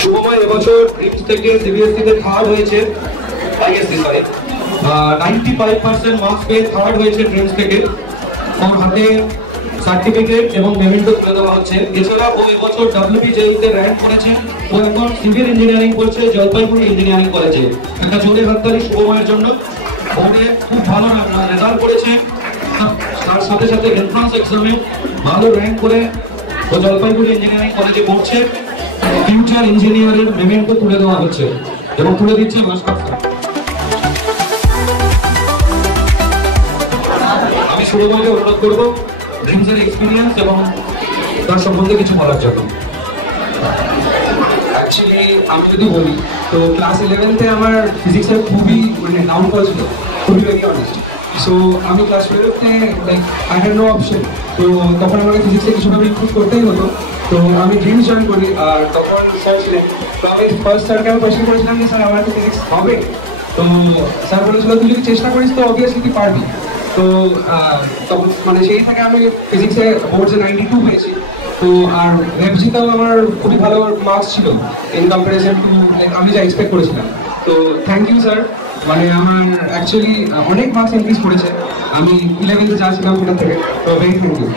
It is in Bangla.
শুভময় এবছর ড্রিমস থেকে সিবিএসসি তে থার্ড হয়েছে, আইএসসি সরি 95% মার্কস পেয়ে থার্ড হয়েছে ড্রিমস থেকে। ওর হাতে সার্টিফিকেট এবং মেমেন্টো তুলে দেওয়া হচ্ছে। এছাড়া ও এবছর WPJE তে র্যাঙ্ক করেছে। ও এখন সিভিল ইঞ্জিনিয়ারিং করছে জলপাইগুড়ি ইঞ্জিনিয়ারিং কলেজে। একটা জোরে হাততালি শুভময়ের জন্য। ওরে খুব ভালো রেজাল্ট করেছে, তার সাথে সাথে এন্ট্রান্স এক্সামে ভালো র্যাঙ্ক করে ও জলপাইগুড়ি ইঞ্জিনিয়ারিং কলেজে পড়ছে। ফিউচার ইঞ্জিনিয়ারের মেমেন্টো তুলে দেওয়া হচ্ছে এবং তুলে দিচ্ছে ভাস্কর স্যার। আমি শুভময়কে অনুরোধ করবো ড্রিমসের এক্সপিরিয়েন্স এবং তার সম্বন্ধে কিছু বলার জন্য। অ্যাকচুয়ালি আমি যদি বলি তো ক্লাস 11-তে আমার ফিজিক্সের খুবই ডাউনফল ছিল, খুবই ভেরি অনেস্ট। সো আমি ক্লাস 12-তে like I had no option. তো তখন আমাকে ফিজিক্সে কিছুভাবে ইমপ্রুভ করতেই হতো। তো আমি ড্রিমস জয়েন করি। আর তখন স্যার ছিলেন, তো আমি ফার্স্ট স্যারকে আমি কোয়েশ্চেন করেছিলাম যে স্যার আমার তো ফিজিক্স হবে? তো স্যার বলেছিল তুই যদি চেষ্টা করিস তো অবভিয়াসলি তুই পারবি। তো তখন সেই থেকে আমি ফিজিক্সে বোর্ডে 92 পেয়েছি। তো আর ওয়েবজিতেও আমার খুবই ভালো মার্কস ছিল ইন কম্পারিজন টু আমি যা এক্সপেক্ট করেছিলাম। তো থ্যাংক ইউ স্যার, আমার অ্যাকচুয়ালি অনেক মার্কস ইনক্রিজ করেছে আমি 11-তে যা ছিলাম সেটার থেকে। তো ভেরি থ্যাংক ইউ।